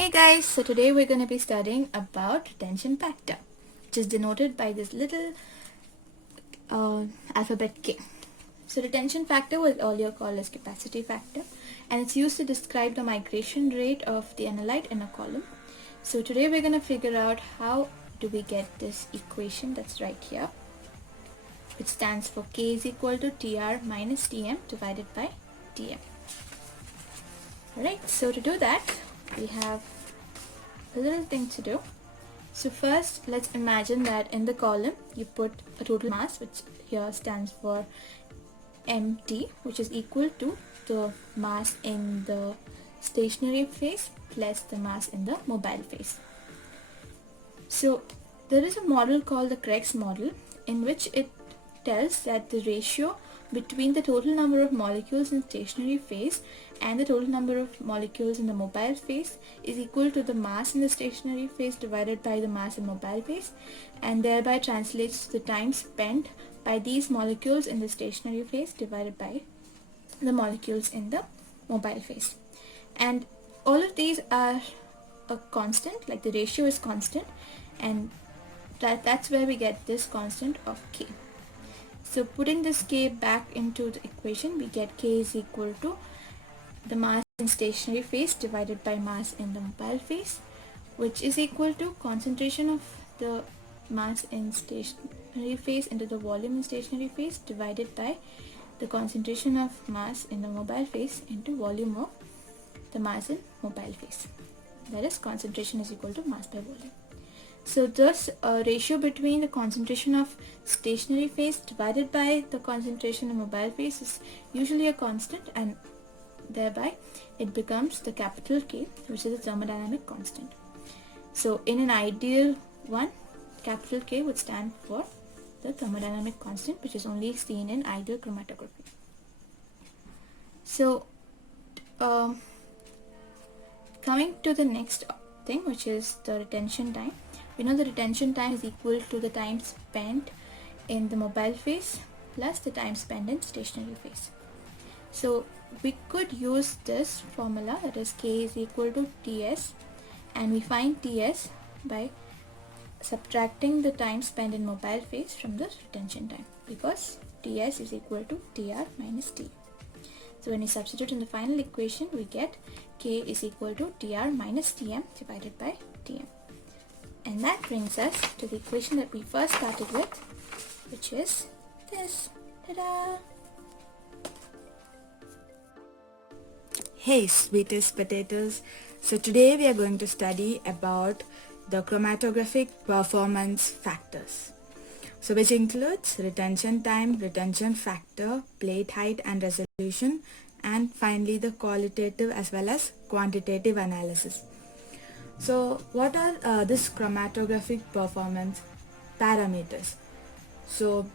Hey guys, so today we're going to be studying about retention factor, which is denoted by this little alphabet K. So retention factor was earlier called as capacity factor, and it's used to describe the migration rate of the analyte in a column. So today we're going to figure out how do we get this equation that's right here, which stands for K is equal to TR minus TM divided by TM. Alright, so to do that, we have a little thing to do. So first, let's imagine that in the column you put a total mass, which here stands for mt, which is equal to the mass in the stationary phase plus the mass in the mobile phase. So there is a model called the Krebs model, in which it tells that the ratio between the total number of molecules in stationary phase and the total number of molecules in the mobile phase is equal to the mass in the stationary phase divided by the mass in mobile phase, and thereby translates to the time spent by these molecules in the stationary phase divided by the molecules in the mobile phase. And all of these are a constant, like the ratio is constant, and that's where we get this constant of K. So putting this K back into the equation, we get K is equal to the mass in stationary phase divided by mass in the mobile phase, which is equal to concentration of the mass in stationary phase into the volume in stationary phase divided by the concentration of mass in the mobile phase into volume of the mass in mobile phase. That is, concentration is equal to mass by volume. So thus ratio between the concentration of stationary phase divided by the concentration of mobile phase is usually a constant, and thereby it becomes the capital K, which is a thermodynamic constant. So in an ideal one, capital K would stand for the thermodynamic constant, which is only seen in ideal chromatography. So coming to the next thing, which is the retention time. We know the retention time is equal to the time spent in the mobile phase plus the time spent in stationary phase. So we could use this formula, that is K is equal to TS, and we find TS by subtracting the time spent in mobile phase from the retention time, because TS is equal to TR minus T. So when we substitute in the final equation, we get K is equal to TR minus TM divided by TM. And that brings us to the equation that we first started with, which is this. Ta-da! Hey sweetest potatoes, so today we are going to study about the chromatographic performance factors, so which includes retention time, retention factor, plate height and resolution, and finally the qualitative as well as quantitative analysis. So what are this chromatographic performance parameters? So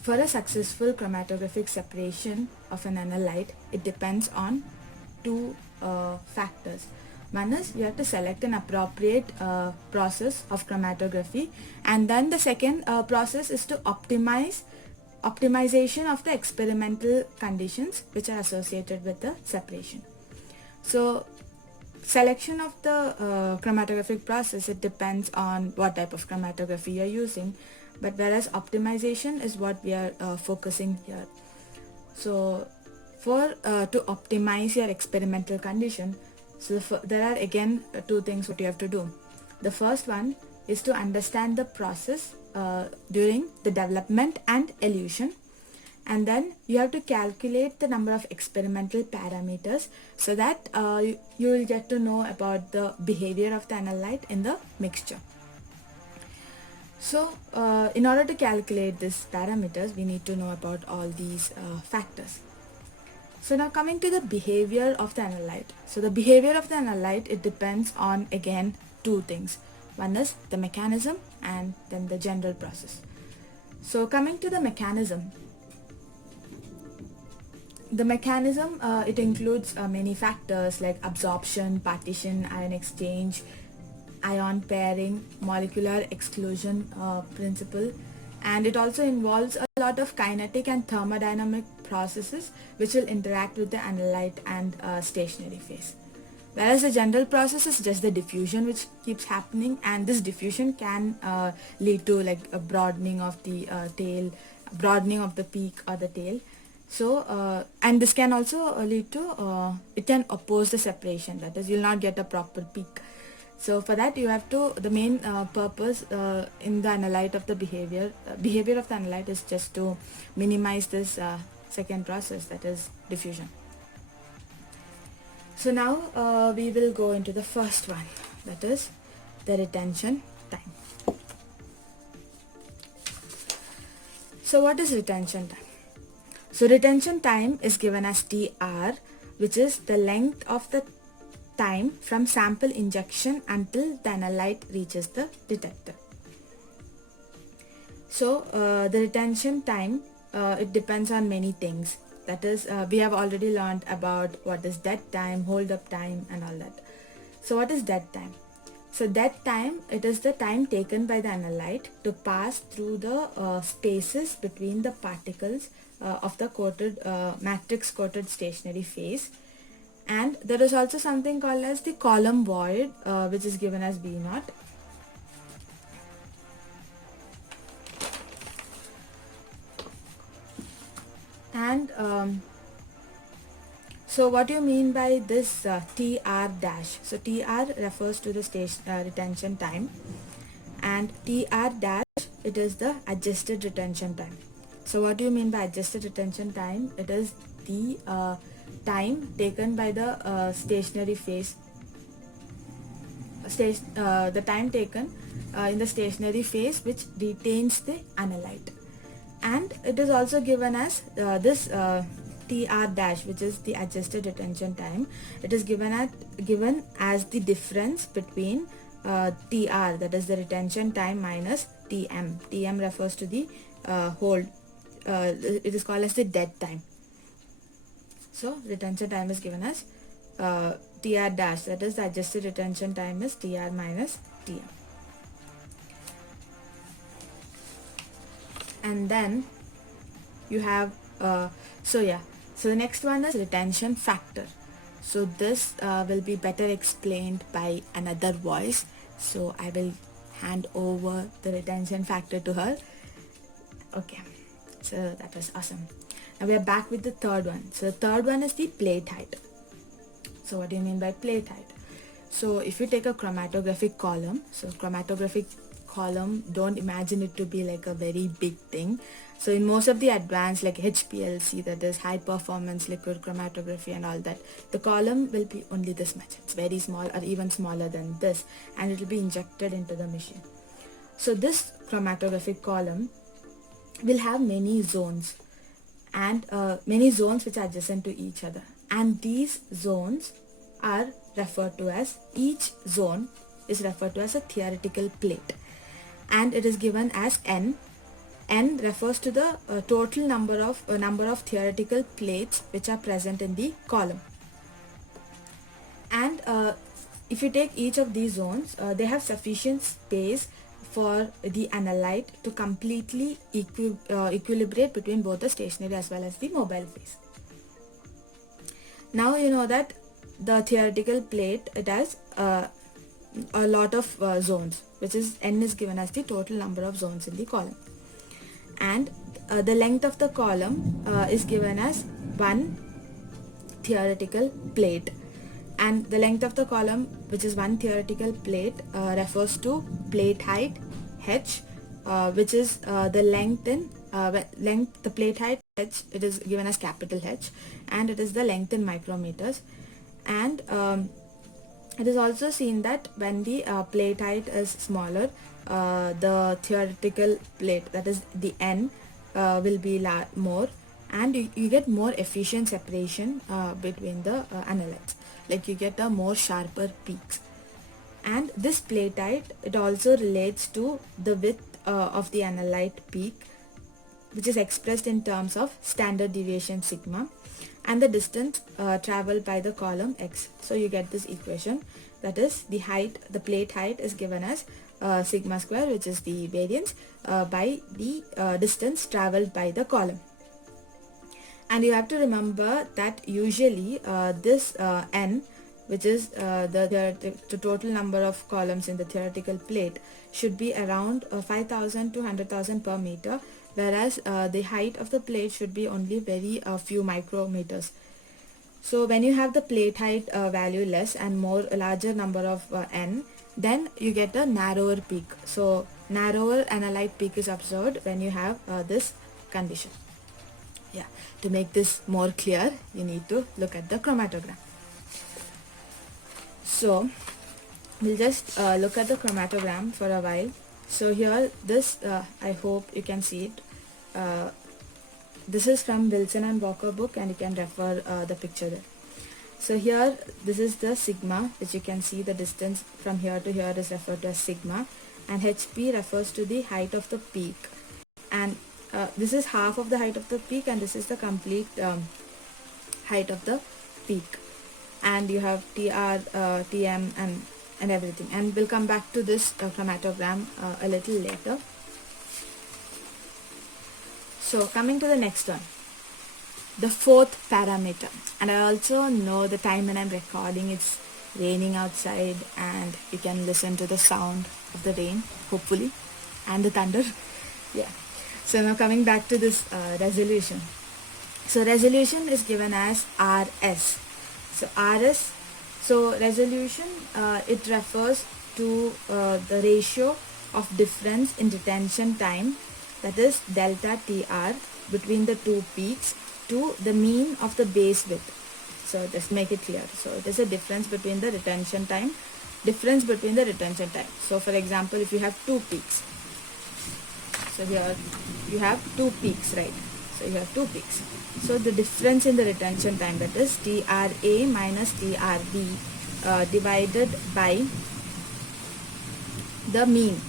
for a successful chromatographic separation of an analyte, it depends on two factors. One is you have to select an appropriate process of chromatography, and then the second process is to optimization of the experimental conditions which are associated with the separation. So selection of the chromatographic process, it depends on what type of chromatography you're using, but whereas optimization is what we are focusing here. So for to optimize your experimental condition, so there are again two things what you have to do. The first one is to understand the process during the development and elution, and then you have to calculate the number of experimental parameters, so that you will get to know about the behavior of the analyte in the mixture. So in order to calculate these parameters, we need to know about all these factors. So now coming to the behavior of the analyte. So the behavior of the analyte, it depends on again two things. One is the mechanism and then the general process. So coming to the mechanism, it includes many factors like absorption, partition, ion exchange, ion pairing, molecular exclusion principle, and it also involves a lot of kinetic and thermodynamic processes which will interact with the analyte and stationary phase. whereas the general process is just the diffusion which keeps happening, and this diffusion can lead to like a broadening of the tail, broadening of the peak or the tail. So and this can also lead to it can oppose the separation, that is you'll not get a proper peak. So for that you have to, the main purpose in the analyte of the behavior of the analyte is just to minimize this second process, that is diffusion. So now we will go into the first one, that is the retention time. So what is retention time? So retention time is given as TR, which is the length of the time from sample injection until the analyte reaches the detector. So the retention time, it depends on many things. That is, we have already learned about what is dead time, hold up time and all that. So what is dead time? So dead time, it is the time taken by the analyte to pass through the spaces between the particles of the coated matrix coated stationary phase. And there is also something called as the column void, which is given as V naught. And so what do you mean by this TR dash? So TR refers to the retention time, and TR dash, it is the adjusted retention time. So what do you mean by adjusted retention time? It is the time taken by the stationary phase, the time taken in the stationary phase which retains the analyte. And it is also given as this TR dash, which is the adjusted retention time. It is given as the difference between TR, that is the retention time, minus TM. TM refers to the hold. It is called as the dead time. So retention time is given as TR dash, that is the adjusted retention time is TR minus TM. And then you have so the next one is retention factor. So this will be better explained by another voice, so I will hand over the retention factor to her. Okay, so that was awesome. Now we are back with the third one. So the third one is the plate height. So what do you mean by plate height? So if you take a chromatographic column, so chromatographic column, don't imagine it to be like a very big thing. So in most of the advanced like HPLC, that is high performance liquid chromatography and all that, the column will be only this much. It's very small or even smaller than this, and it will be injected into the machine. So this chromatographic column will have many zones, and many zones which are adjacent to each other, and these zones are referred to as, each zone is referred to as a theoretical plate, and it is given as N. N refers to the total number of theoretical plates which are present in the column. And if you take each of these zones, they have sufficient space for the analyte to completely equilibrate between both the stationary as well as the mobile phase. Now you know that the theoretical plate, it has a lot of zones, which is N is given as the total number of zones in the column, and the length of the column is given as 1 theoretical plate, and the length of the column, which is 1 theoretical plate, refers to plate height h, which is the length in the plate height h, it is given as capital H, and it is the length in micrometers. And it is also seen that when the plate height is smaller, the theoretical plate, that is the N, will be more, and you get more efficient separation between the analytes, like you get a more sharper peaks. And this plate height, it also relates to the width of the analyte peak, which is expressed in terms of standard deviation sigma, and the distance traveled by the column x. So you get this equation, that is the height, the plate height is given as sigma square, which is the variance, by the distance traveled by the column. And you have to remember that usually this N which is the total number of columns in the theoretical plate, should be around 5,000 to 100,000 per meter, whereas the height of the plate should be only very few micrometers. So when you have the plate height value less and more larger number of n, then you get a narrower peak. So narrower analyte peak is observed when you have this condition. Yeah, to make this more clear, you need to look at the chromatogram. So we'll just look at the chromatogram for a while. So here this I hope you can see it. This is from Wilson and Walker book, and you can refer the picture there. So here this is the sigma, which you can see the distance from here to here is referred to as sigma, and HP refers to the height of the peak, and this is half of the height of the peak, and this is the complete height of the peak, and you have TR, TM and everything, and we'll come back to this chromatogram a little later. So coming to the next one, the fourth parameter, and I also know the time when I'm recording it's raining outside, and you can listen to the sound of the rain hopefully, and the thunder. Yeah. So now coming back to this resolution. So resolution is given as RS. So RS, so resolution, it refers to the ratio of difference in retention time, that is delta TR, between the two peaks to the mean of the base width. So just make it clear. So it is a difference between the retention time, So for example, if you have two peaks, so here you have two peaks, right? So you have two peaks. So the difference in the retention time, that is TRA minus TRB divided by the mean.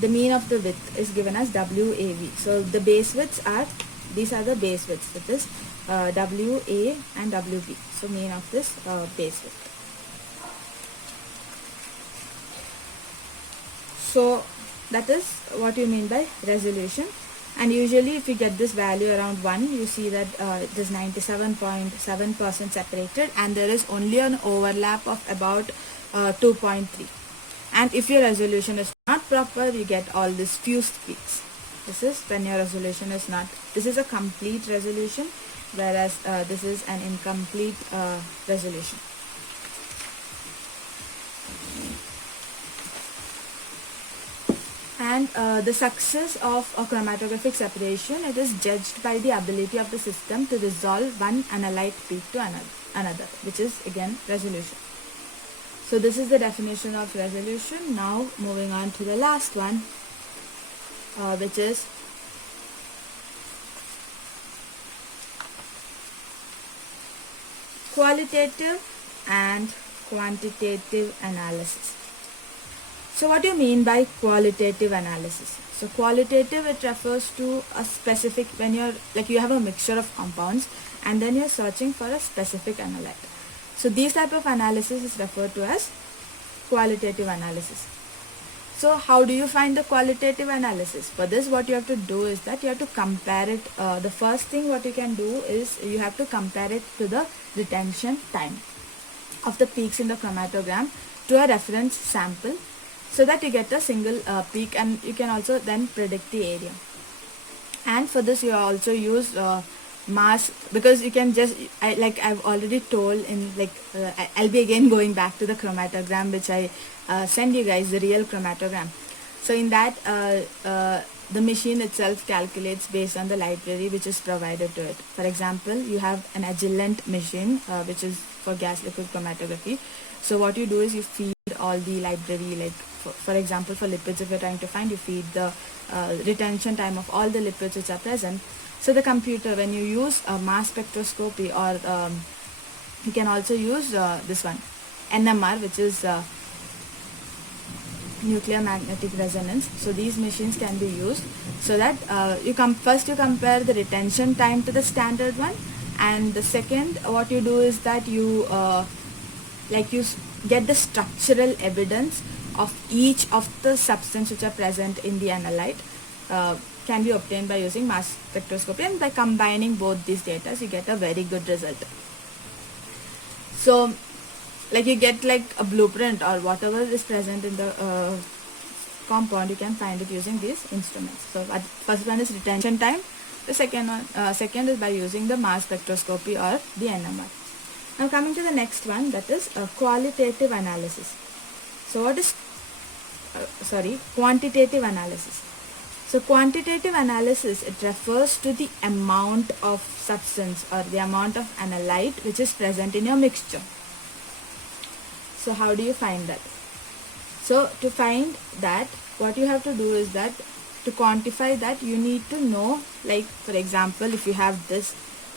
The mean of the width is given as WAV. So the base widths are, these are the base widths, that is WA and WB. So mean of this base width. So that is what you mean by resolution. And usually if you get this value around 1, you see that it is 97.7% separated, and there is only an overlap of about 2.3. And if your resolution is not proper, you get all these fused peaks. This is when your resolution is not, this is a complete resolution, whereas this is an incomplete resolution. And the success of a chromatographic separation, it is judged by the ability of the system to resolve one analyte peak to another, which is again resolution. So this is the definition of resolution. Now moving on to the last one, which is qualitative and quantitative analysis. So what do you mean by qualitative analysis? So qualitative, it refers to a specific, when you're like you have a mixture of compounds and then you're searching for a specific analyte. So these type of analysis is referred to as qualitative analysis. So how do you find the qualitative analysis? For this, what you have to do is that you have to compare it. The first thing what you can do is you have to compare it to the retention time of the peaks in the chromatogram to a reference sample, so that you get a single peak, and you can also then predict the area. And for this you also use mass, because you can just, like I've already told in I'll be again going back to the chromatogram which I send you guys, the real chromatogram. So in that the machine itself calculates based on the library which is provided to it. For example, you have an Agilent machine which is for gas liquid chromatography. So what you do is you feed all the library, like for example for lipids, if you're trying to find, you feed the retention time of all the lipids which are present. So the computer, when you use mass spectroscopy, or you can also use this one, NMR, which is nuclear magnetic resonance. So these machines can be used so that first you compare the retention time to the standard one, and the second what you do is that you you get the structural evidence of each of the substance which are present in the analyte, can be obtained by using mass spectroscopy, and by combining both these data you get a very good result. So like you get like a blueprint or whatever is present in the compound, you can find it using these instruments. So first one is retention time. The second is by using the mass spectroscopy or the NMR. Now coming to the next one, that is qualitative analysis. So what is quantitative analysis? So quantitative analysis, it refers to the amount of substance or the amount of analyte which is present in your mixture. So how do you find that? So to find that, what you have to do is that to quantify that, you need to know, like for example, if you have this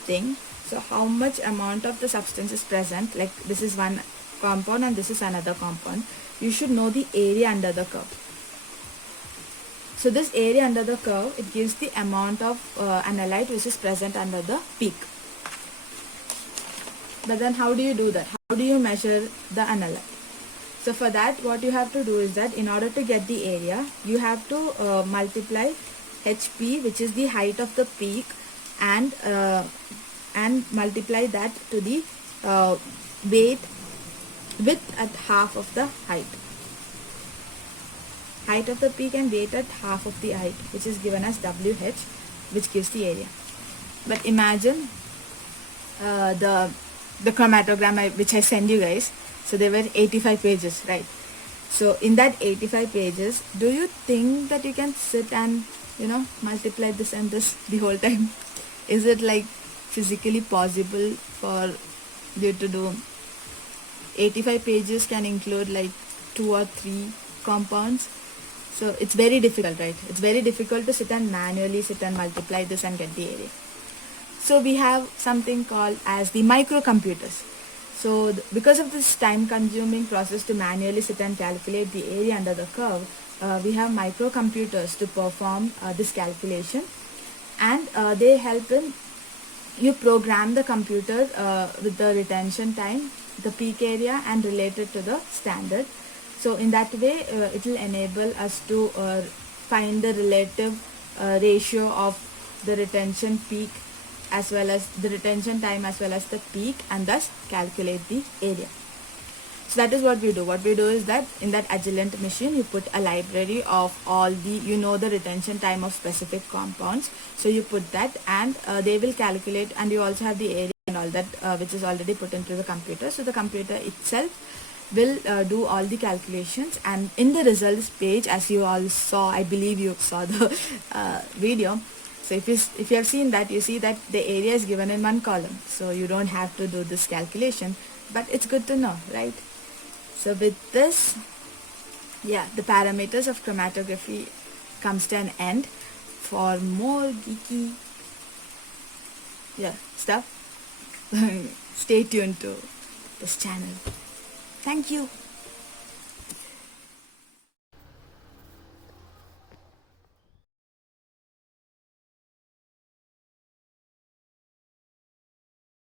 thing, so how much amount of the substance is present, like this is one compound and this is another compound, you should know the area under the curve. So this area under the curve, it gives the amount of analyte which is present under the peak. But then how do you do that? How do you measure the analyte? So for that, what you have to do is that in order to get the area, you have to multiply HP, which is the height of the peak, and multiply that to the width at half of the height. Height of the peak and weight at half of the height, which is given as WH, which gives the area. But imagine the chromatogram which I send you guys. So there were 85 pages, right? So in that 85 pages, do you think that you can sit and multiply this and this the whole time? Is it like physically possible for you to do? 85 pages can include like 2 or 3 compounds. So it's very difficult, right? It's very difficult to sit and manually multiply this and get the area. So we have something called as the microcomputers. So because of this time consuming process to manually sit and calculate the area under the curve, we have microcomputers to perform this calculation, and they help in, you program the computer with the retention time, the peak area, and related to the standard. So in that way, it will enable us to find the relative ratio of the retention peak as well as the retention time as well as the peak, and thus calculate the area. So that is what we do. What we do is that in that Agilent machine, you put a library of all the, the retention time of specific compounds. So you put that, and they will calculate, and you also have the area and all that which is already put into the computer. So the computer itself will do all the calculations, and in the results page, as you all saw, I believe you saw the video. So if you have seen that, you see that the area is given in one column. So you don't have to do this calculation, but it's good to know, right? So with this, yeah, the parameters of chromatography comes to an end. For more geeky stuff, stay tuned to this channel. Thank you.